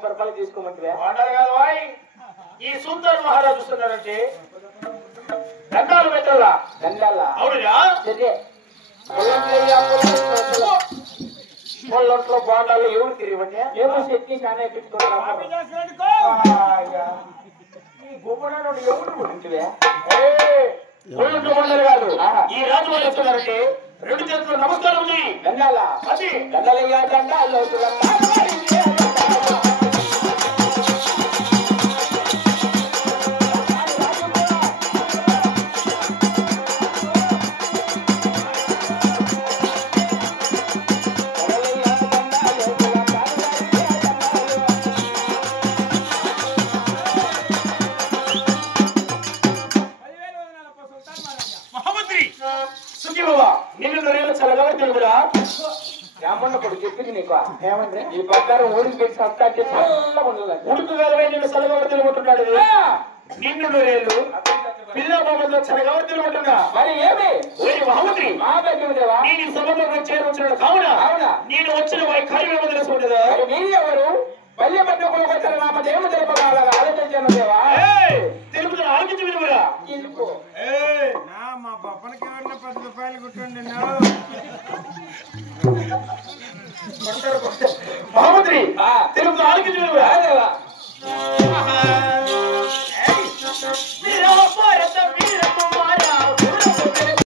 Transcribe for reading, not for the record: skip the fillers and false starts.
30 రూపాయలు తీసుకోమంటే వాడాలి కాదు వాయ్. ఈ సుందర్ మహారాజు చూస్తున్నారంటే దండాలు పెట్టాలా దండాలా అవునుగా సరే పొలంలో బాండాలు ఎవరు తిరిగివన్నీ ఏమో చట్నీ చాలా ఎక్కించుకుంటున్నాను ఎవరు గురించివే పొలంలో బాండాలు కాదు ఈ రాజు వాళ్ళు చెప్తున్నారంటే 2 చేతులు నమస్కారం చేయి దండాలా అది దండలయ్యా దండాలు మహామంత్రి సుఖీ బాబా నిన్ను నరేళ్ళు చల్లగా తెలుగురా రామన్న కొడుకు చెప్పింది నీకు ఏమంటే ఈ బంగారం ఊరికి పెట్టి సత్తా అంటే చల్లగా ఉండదండి ఉడుకు వేలవే నిన్ను చల్లగా తెలుగుతున్నాడు నిన్ను నరేళ్ళు పిల్ల బాబుతో చల్లగా తెలుగుతున్నా మరి ఏమి ఓయ్ మహామంత్రి మా దగ్గర దేవా నేను సభలో చేరవచ్చిన కావున అవునా నేను వచ్చిన వారి కార్యం తెలుసుకుంటుందా మరి మీరు ఎవరు పల్లె పట్టుకుని వచ్చిన నామ దేవ తెలుపగలగా ఆలోచించాను దేవా తెలుపుతున్న ఆలోచించి విలువరా ఎందుకు మా పప్పనికి ఎవరిన 10 రూపాయలు కుట్టండి మహామంత్రి తెలుపుతున్న ఆలోచించి విలువరా